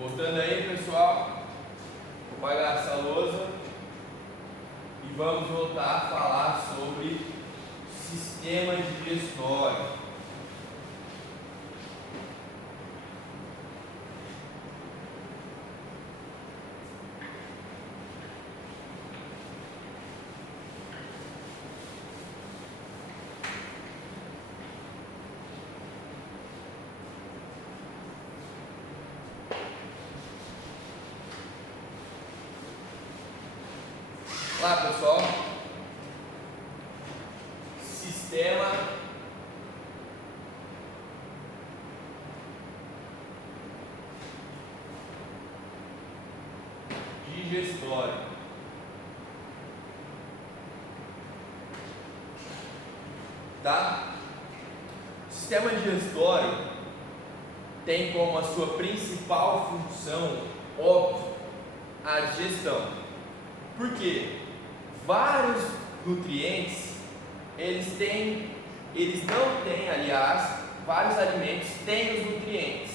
Voltando aí, pessoal, vou apagar essa lousa e vamos voltar a falar sobre sistema digestório. Olá, pessoal, sistema digestório. Tá? O sistema digestório tem como a sua principal função, óbvio, a digestão. Por quê? Vários nutrientes, eles não têm, aliás, vários alimentos têm os nutrientes.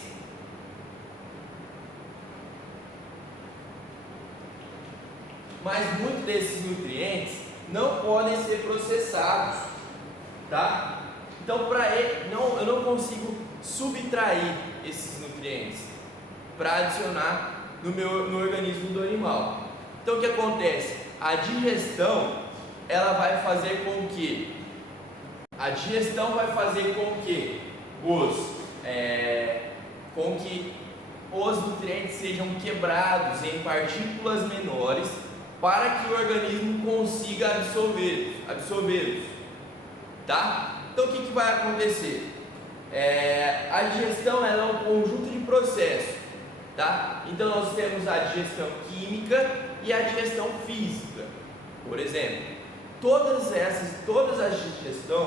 Mas muitos desses nutrientes não podem ser processados, tá? Então, eu não consigo subtrair esses nutrientes para adicionar no organismo do animal. Então, o que acontece? A digestão, ela vai fazer com que os nutrientes sejam quebrados em partículas menores para que o organismo consiga absorvê-los, tá? Então, o que vai acontecer? A digestão, ela é um conjunto de processos, tá? Então, nós temos a digestão química e a digestão física. Por exemplo,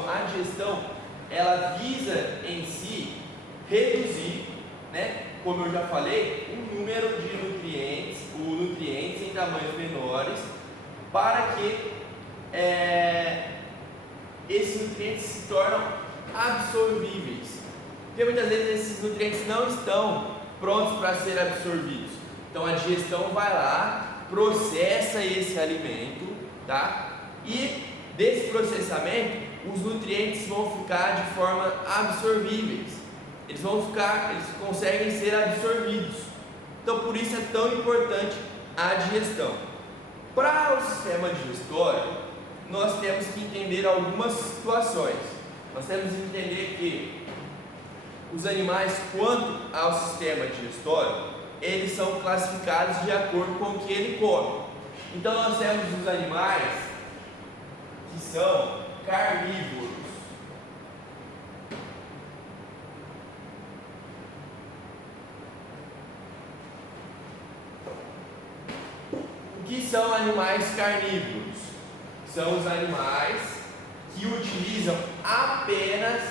a digestão, ela visa em si reduzir, né, como eu já falei, o número de nutrientes em tamanhos menores, para que esses nutrientes se tornam absorvíveis. Porque muitas vezes esses nutrientes não estão prontos para ser absorvidos. Então a digestão vai lá, processa esse alimento, tá? E desse processamento, os nutrientes vão ficar de forma absorvíveis. Eles conseguem ser absorvidos. Então, por isso é tão importante a digestão. Para o sistema digestório, nós temos que entender algumas situações. Nós temos que entender que os animais, quanto ao sistema digestório, eles são classificados de acordo com o que ele come. Então, nós temos os animais que são carnívoros. O que são animais carnívoros? São os animais que utilizam apenas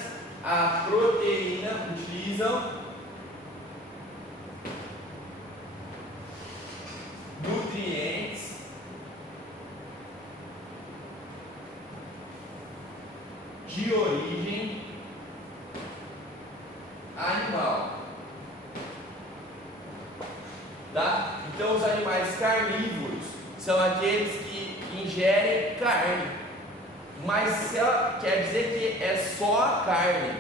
a proteína, nutrientes de origem animal, tá? Então, os animais carnívoros são aqueles que ingerem carne, mas quer dizer que é só a carne,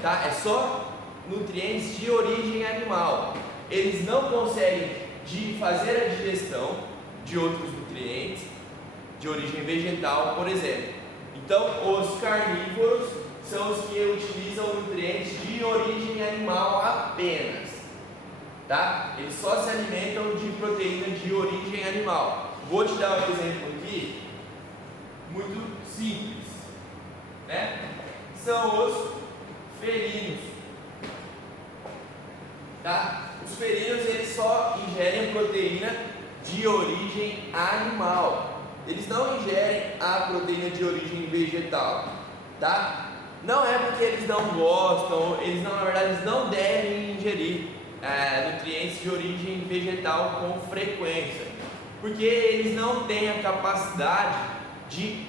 tá? É só nutrientes de origem animal. Eles não conseguem fazer a digestão de outros nutrientes de origem vegetal, por exemplo. Então, os carnívoros são os que utilizam nutrientes de origem animal apenas, tá? Eles só se alimentam de proteína de origem animal. Vou te dar um exemplo aqui, muito simples, né? São os felinos, tá? Os felinos, eles só ingerem proteína de origem animal. Eles não ingerem a proteína de origem vegetal, tá? Não é porque eles não gostam, na verdade, eles não devem ingerir nutrientes de origem vegetal com frequência, porque eles não têm a capacidade de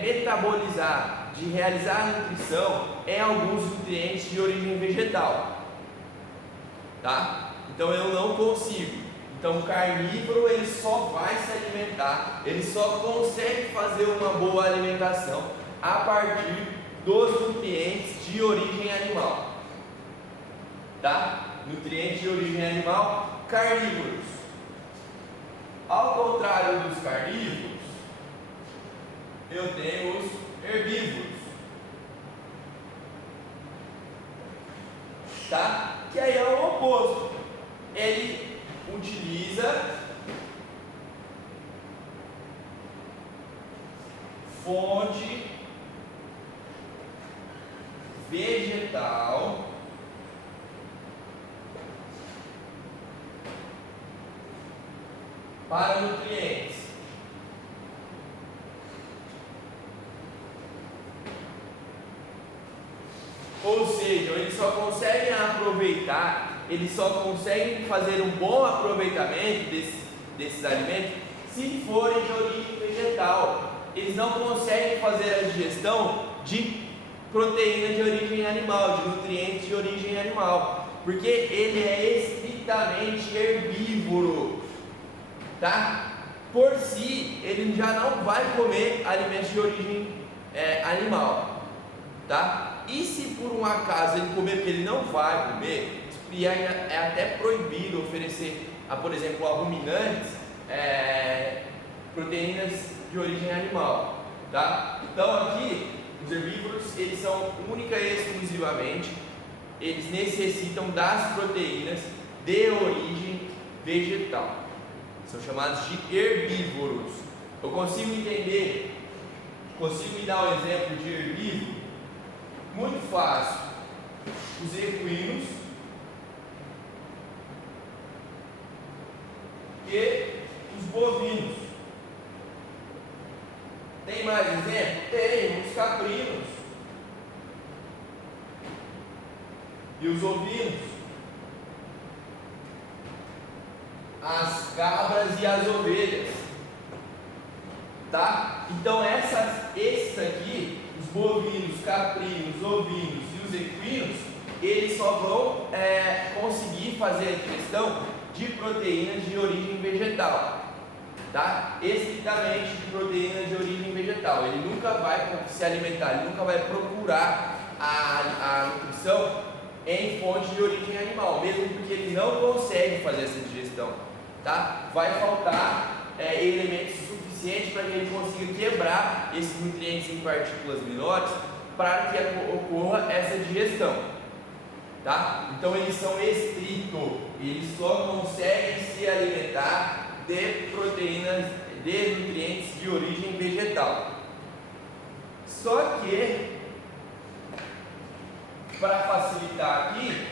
metabolizar, de realizar a nutrição em alguns nutrientes de origem vegetal. tá? Então eu não consigo. Então o carnívoro ele só vai se alimentar, ele só consegue fazer uma boa alimentação a partir dos nutrientes de origem animal, tá? Nutrientes de origem animal, carnívoros. Ao contrário dos carnívoros, eu tenho os herbívoros, tá? Que aí é o oposto. Ele utiliza fonte vegetal para nutrientes. Ou seja, eles só conseguem aproveitar, eles só conseguem fazer um bom aproveitamento desses alimentos se forem de origem vegetal. Eles não conseguem fazer a digestão de proteína de origem animal, de nutrientes de origem animal, porque ele é estritamente herbívoro, tá? Por si, ele já não vai comer alimentos de origem animal, tá? E se por um acaso ele comer, porque ele não vai comer, e é até proibido oferecer, por exemplo, a ruminantes, proteínas de origem animal, tá? Então aqui, os herbívoros, eles são única e exclusivamente, eles necessitam das proteínas de origem vegetal, são chamados de herbívoros. Eu consigo entender, consigo me dar um exemplo de herbívoro? Muito fácil. Os equinos e os bovinos. Tem mais exemplo? Tem, os caprinos e os ovinos, as cabras e as ovelhas, tá? Então esses aqui, os bovinos, caprinos, ovinos e os equinos, eles só vão conseguir fazer a digestão de proteínas de origem vegetal, tá? Estritamente de proteínas de origem vegetal. Ele nunca vai se alimentar, ele nunca vai procurar a nutrição em fonte de origem animal, mesmo porque ele não consegue fazer essa digestão, tá? Vai faltar elementos suficientes para que ele consiga quebrar esses nutrientes em partículas menores para que ocorra essa digestão, tá? Então eles são estritos, eles só conseguem se alimentar de proteínas, de nutrientes de origem vegetal. Só que, para facilitar aqui,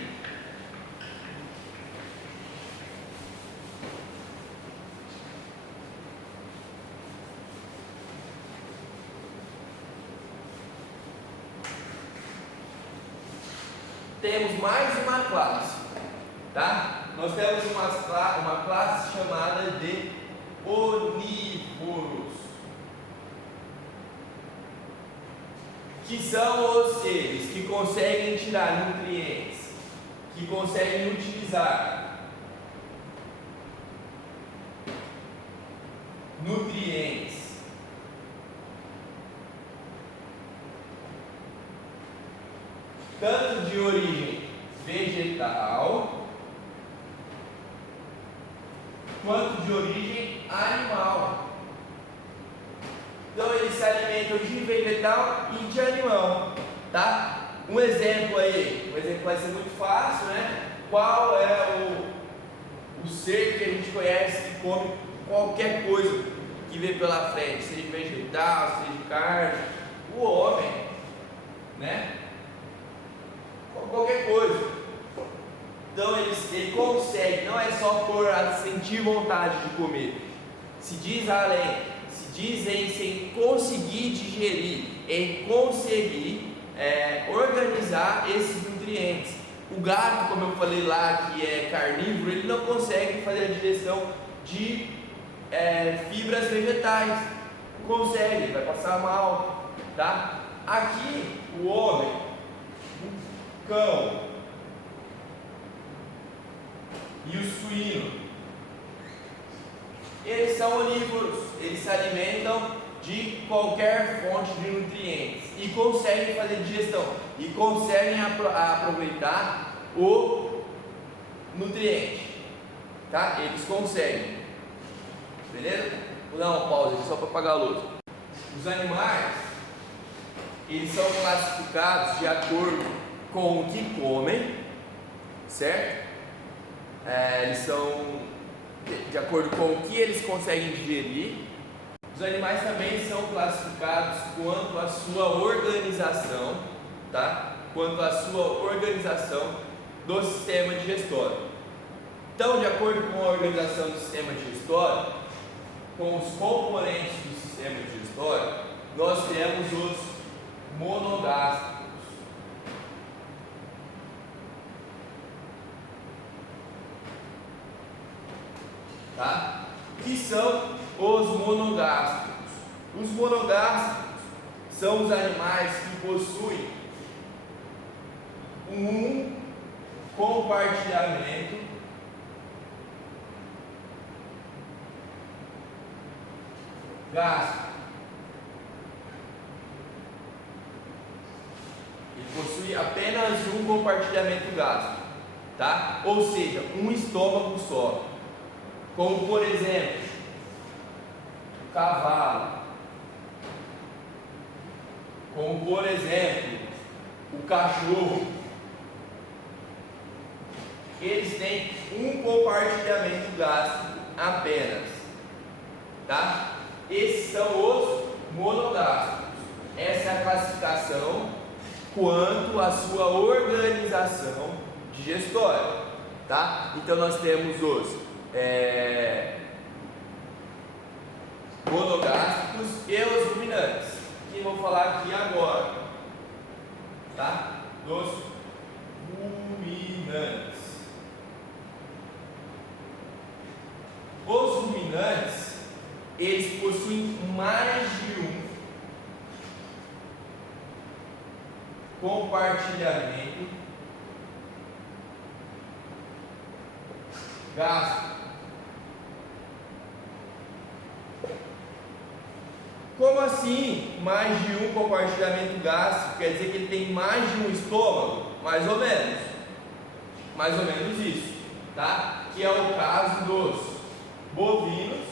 temos mais uma classe, tá? Nós temos uma classe chamada de onívoros, que são os seres que conseguem tirar nutrientes, que conseguem utilizar nutrientes tanto de origem vegetal quanto de origem animal. Então eles se alimentam de vegetal e de animal, tá? Um exemplo aí, vai ser muito fácil, né? Qual é o ser que a gente conhece que come qualquer coisa que vê pela frente, seja vegetal, seja carne? O homem, né? Qualquer coisa. Então ele consegue, não é só por sentir vontade de comer, se diz além, se diz em conseguir digerir, em conseguir organizar esses nutrientes. O gato, como eu falei lá, que é carnívoro, ele não consegue fazer a digestão de fibras vegetais, não consegue, vai passar mal, tá? Aqui o homem, o cão e o suíno. Eles são onívoros, eles se alimentam de qualquer fonte de nutrientes e conseguem fazer digestão e conseguem aproveitar o nutriente, tá? Eles conseguem, beleza? Vou dar uma pausa aqui só para apagar a luz. Os animais, eles são classificados de acordo com o que comem, certo? Eles são de acordo com o que eles conseguem digerir. Os animais também são classificados quanto à sua organização, tá? Quanto à sua organização do sistema digestório. Então, de acordo com a organização do sistema digestório, com os componentes do sistema digestório, nós temos os monogástricos. Tá? Que são os monogástricos. Os monogástricos são os animais que possuem um compartilhamento gástrico. Ele possui apenas um compartilhamento gástrico, tá? Ou seja, um estômago só. Como por exemplo, o cavalo, como por exemplo, o cachorro. Eles têm um compartilhamento gástrico apenas, tá? Esses são os monogástricos. Essa é a classificação quanto à sua organização digestória, tá? Então nós temos os monogástricos e os ruminantes, que vou falar aqui agora, tá? Dos ruminantes. Os ruminantes, eles possuem mais de um compartilhamento gástrico. Como assim mais de um compartilhamento gástrico? Quer dizer que ele tem mais de um estômago? Mais ou menos. Mais ou menos isso, tá? Que é o caso dos bovinos,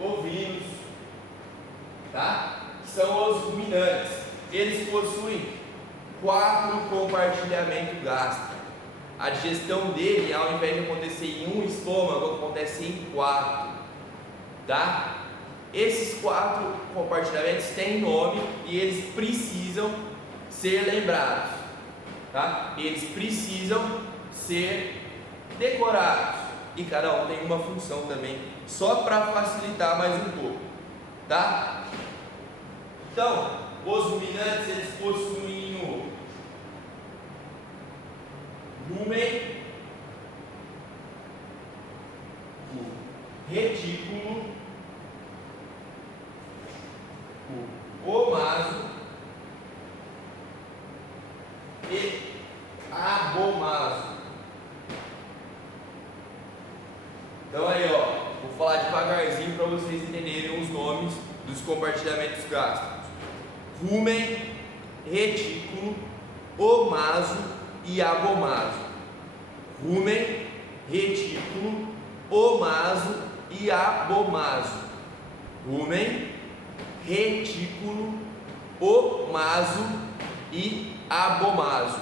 ovinos, tá? Que são os ruminantes. Eles possuem 4 compartilhamentos gástricos. A digestão dele, ao invés de acontecer em um estômago, acontece em 4. Tá? Esses 4 compartilhamentos têm nome e eles precisam ser lembrados, tá? Eles precisam ser decorados e cada um tem uma função também, só para facilitar mais um pouco, tá? Então, os ruminantes, eles possuem o rumen, o retículo, o omaso e abomaso. Então aí, ó, vou falar devagarzinho para vocês entenderem os nomes dos compartilhamentos gástricos: rumen, retículo, omaso e abomaso. Rumen, retículo, omaso e abomaso. Rumen, retículo, omaso e abomaso,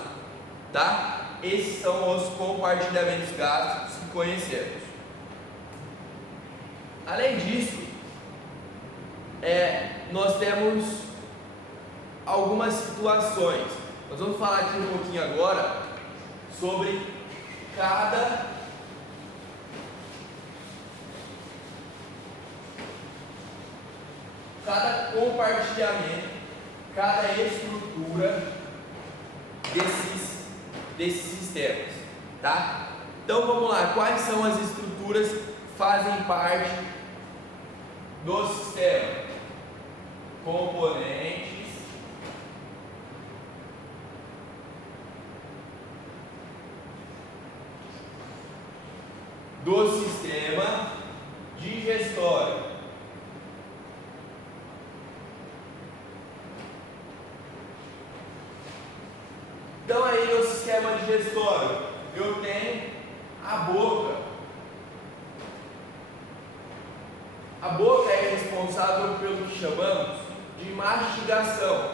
tá? Esses são os compartilhamentos gástricos que conhecemos. Além disso, nós temos algumas situações. Nós vamos falar aqui um pouquinho agora sobre cada compartilhamento, cada estrutura desses sistemas, tá? Então vamos lá, quais são as estruturas que fazem parte do sistema? Componentes do sistema digestório. Então aí no sistema digestório eu tenho a boca. A boca é responsável pelo que chamamos de mastigação,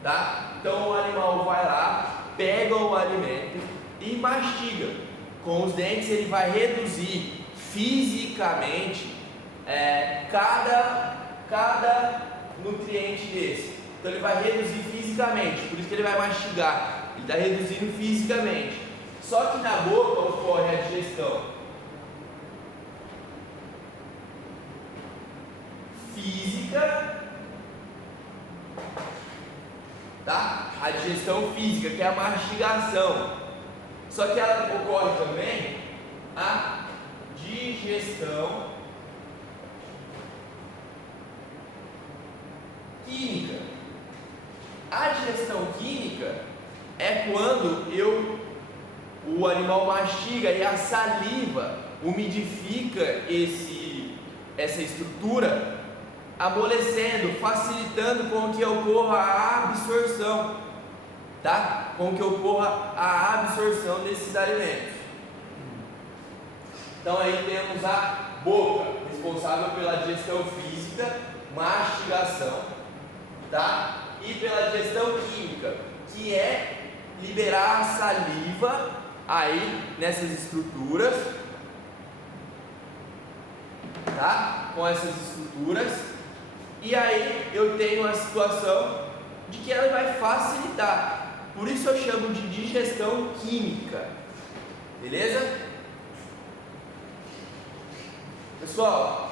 tá? Então o animal vai lá, pega o alimento e mastiga. Com os dentes ele vai reduzir fisicamente cada nutriente desse. Então ele vai reduzir fisicamente, por isso que ele vai mastigar. Ele está reduzindo fisicamente. Só que na boca ocorre a digestão física, tá? A digestão física, que é a mastigação. Só que ela ocorre também a digestão química. A digestão química é quando o animal mastiga e a saliva umidifica essa estrutura, amolecendo, facilitando com que ocorra a absorção, tá? Com que ocorra a absorção desses alimentos. Então aí temos a boca, responsável pela digestão física, mastigação, tá? E pela digestão química, que é liberar a saliva aí nessas estruturas, tá? Com essas estruturas, e aí eu tenho a situação de que ela vai facilitar. Por isso eu chamo de digestão química. Beleza? Pessoal,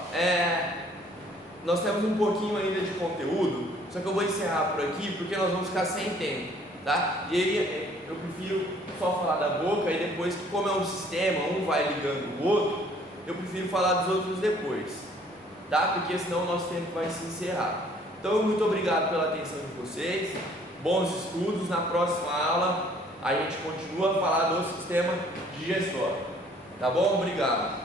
nós temos um pouquinho ainda de conteúdo, só que eu vou encerrar por aqui porque nós vamos ficar sem tempo, tá? E aí eu prefiro só falar da boca e depois, que como é um sistema, um vai ligando o outro, eu prefiro falar dos outros depois, tá? Porque senão o nosso tempo vai se encerrar. Então, muito obrigado pela atenção de vocês, bons estudos. Na próxima aula a gente continua a falar do sistema digestório, tá bom? Obrigado.